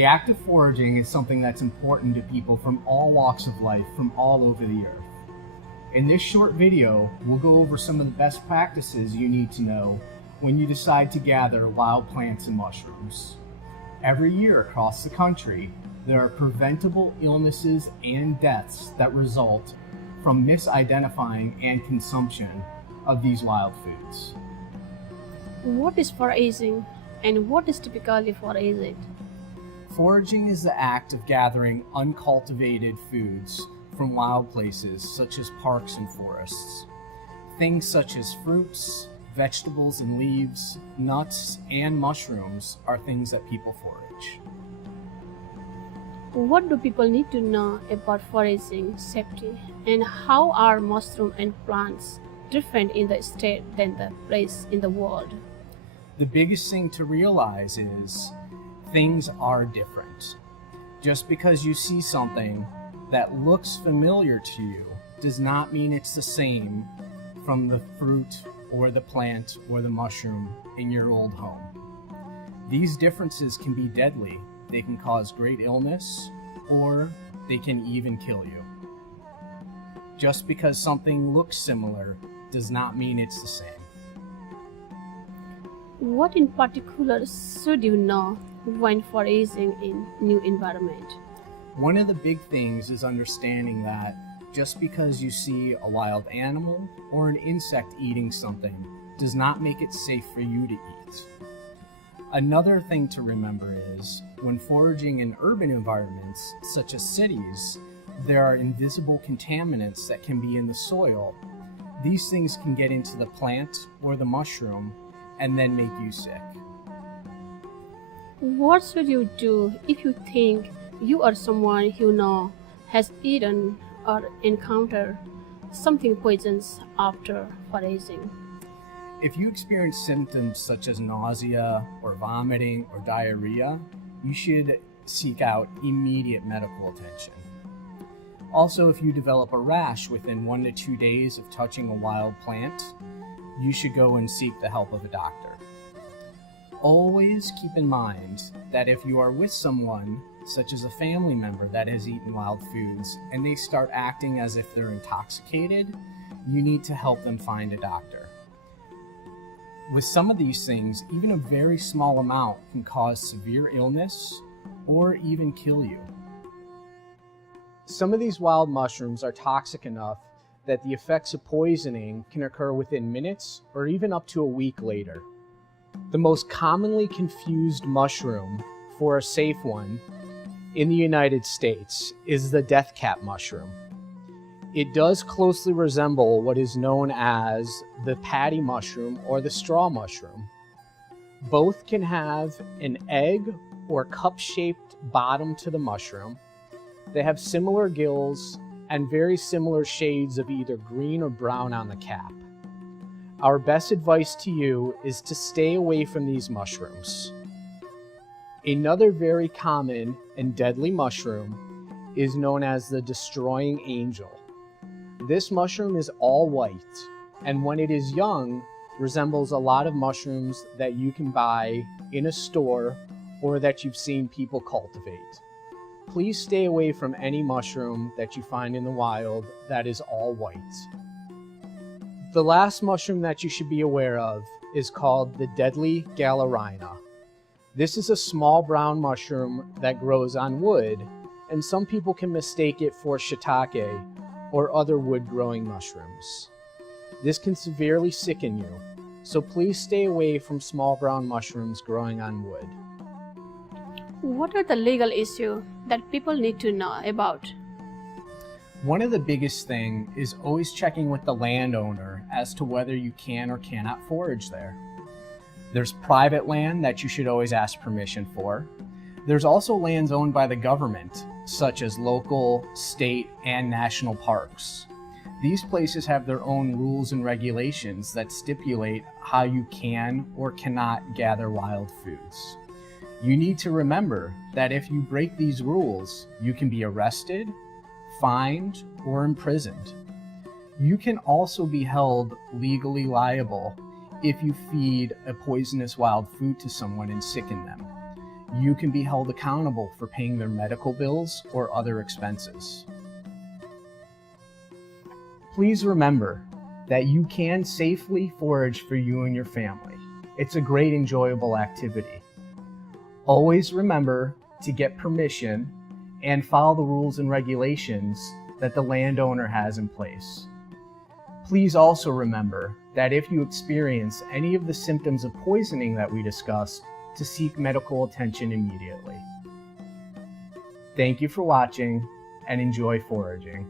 The act of foraging is something that's important to people from all walks of life from all over the earth. In this short video, we'll go over some of the best practices you need to know when you decide to gather wild plants and mushrooms. Every year across the country, there are preventable illnesses and deaths that result from misidentifying and consumption of these wild foods. What is foraging and what is typically foraged? Foraging is the act of gathering uncultivated foods from wild places such as parks and forests. Things such as fruits, vegetables and leaves, nuts, and mushrooms are things that people forage. What do people need to know about foraging safety, and how are mushroom and plants different in the state than the place in the world? The biggest thing to realize is things are different. Just because you see something that looks familiar to you does not mean it's the same from the fruit or the plant or the mushroom in your old home. These differences can be deadly. They can cause great illness, or they can even kill you. Just because something looks similar does not mean it's the same. What in particular should you know when foraging in new environment? One of the big things is understanding that just because you see a wild animal or an insect eating something does not make it safe for you to eat. Another thing to remember is when foraging in urban environments, such as cities, there are invisible contaminants that can be in the soil. These things can get into the plant or the mushroom and then make you sick. What should you do if you think you or someone you know has eaten or encountered something poisonous after foraging? If you experience symptoms such as nausea or vomiting or diarrhea, you should seek out immediate medical attention. Also, if you develop a rash within 1 to 2 days of touching a wild plant, you should go and seek the help of a doctor. Always keep in mind that if you are with someone, such as a family member that has eaten wild foods, and they start acting as if they're intoxicated, you need to help them find a doctor. With some of these things, even a very small amount can cause severe illness or even kill you. Some of these wild mushrooms are toxic enough that the effects of poisoning can occur within minutes or even up to a week later. The most commonly confused mushroom for a safe one in the United States is the death cap mushroom. It does closely resemble what is known as the paddy mushroom or the straw mushroom. Both can have an egg or cup-shaped bottom to the mushroom. They have similar gills and very similar shades of either green or brown on the cap. Our best advice to you is to stay away from these mushrooms. Another very common and deadly mushroom is known as the destroying angel. This mushroom is all white, and when it is young, resembles a lot of mushrooms that you can buy in a store or that you've seen people cultivate. Please stay away from any mushroom that you find in the wild that is all white. The last mushroom that you should be aware of is called the deadly galerina. This is a small brown mushroom that grows on wood, and some people can mistake it for shiitake or other wood-growing mushrooms. This can severely sicken you, so please stay away from small brown mushrooms growing on wood. What are the legal issues that people need to know about? One of the biggest things is always checking with the landowner as to whether you can or cannot forage there. There's private land that you should always ask permission for. There's also lands owned by the government, such as local, state, and national parks. These places have their own rules and regulations that stipulate how you can or cannot gather wild foods. You need to remember that if you break these rules, you can be arrested, fined, or imprisoned. You can also be held legally liable if you feed a poisonous wild food to someone and sicken them. you can be held accountable for paying their medical bills or other expenses. Please remember that you can safely forage for you and your family. It's a great, enjoyable activity. Always remember to get permission and follow the rules and regulations that the landowner has in place. Please also remember that if you experience any of the symptoms of poisoning that we discussed, to seek medical attention immediately. Thank you for watching and enjoy foraging.